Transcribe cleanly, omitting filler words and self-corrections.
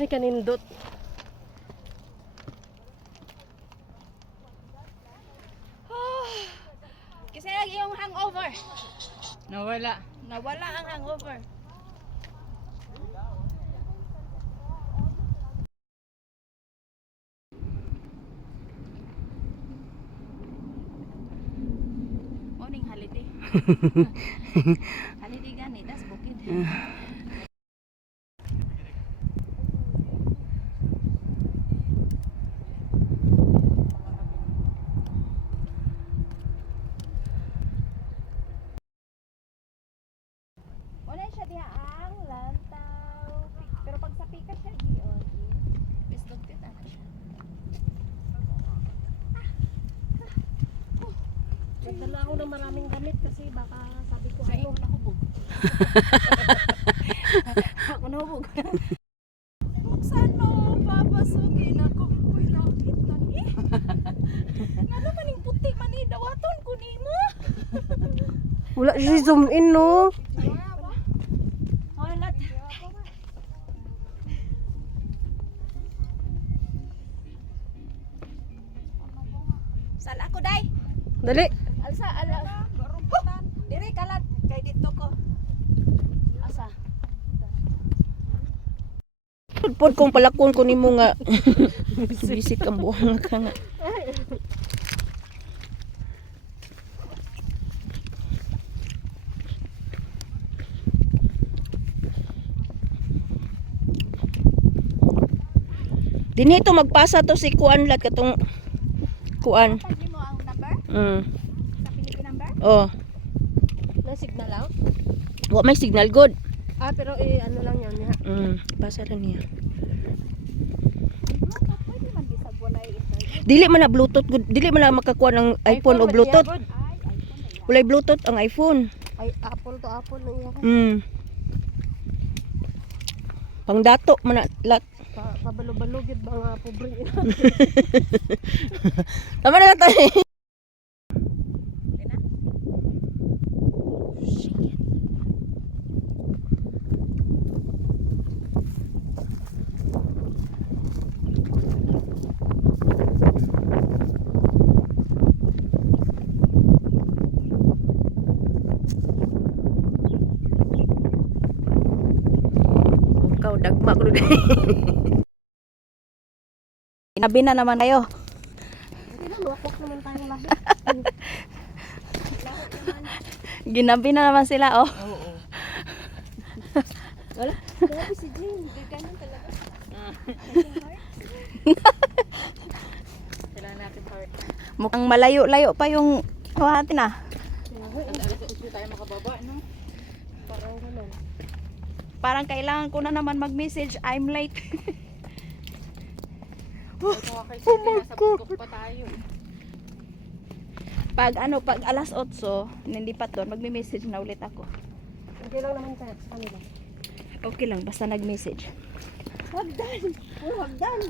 Ay, kanindot. Kasi lagi yung hangover. Nawala. Nawala ang hangover. Morning holiday. Holiday gani, das bukid. Wala siya diha ang lantaw. Pero pag sa pika siya diyon. Bislog din na siya. Nagdala ako ng maraming damit kasi baka sabi ko Sa ano. iyo nahubog. Ako nahubog. Magsano papasugin ako ko'y lakit na ni. Nga naman yung puti man ni dawaton ko nimo. Wala siya zoom in, no? Halat. Sal ako day. Dali. Alsa ala. Dire kalat kay dito ko. Asa? Pod kong palakon ko nimo nga. Bisik ang buhang ka nga. Dinito magpasa to si Kuan lat katong Kuan. Tag mo ang number? Sa Philippine number? Oh, Na signal lang. wa may signal good. Ah, pero ano lang yan. Ya. Pasa ra niya. Pwede man bisag walay internet. Dili man na Bluetooth good. Dili man na makakuha ng iPhone o wala Bluetooth. yan, good. Ay, iPhone na yan. Walay Bluetooth ang iPhone. Ay, Apple to Apple na iya. Pangdato man na lat. Pabalo-balo gid mga pobre. Tama na tayo. Okay na? Ikaw dagma ko dai. Inabi na naman kayo. Luwakok naman tayo lahat. Ginabi na naman sila, oh. Oo. Grabe si Jane. Ganun talaga. Kailangan natin heart. Mukhang malayo-layo pa yung natin, ah. Hindi tayo makababa, no? Parang ganun. Parang kailangan ko na naman mag-message, I'm late. Oh my God. Pa tayo. Pag alas 8, hindi pa doon, magme-message na ulit ako. Okay lang naman tayo sa kanila. Okay lang, basta nag-message. Hagdan! Oh, hagdan!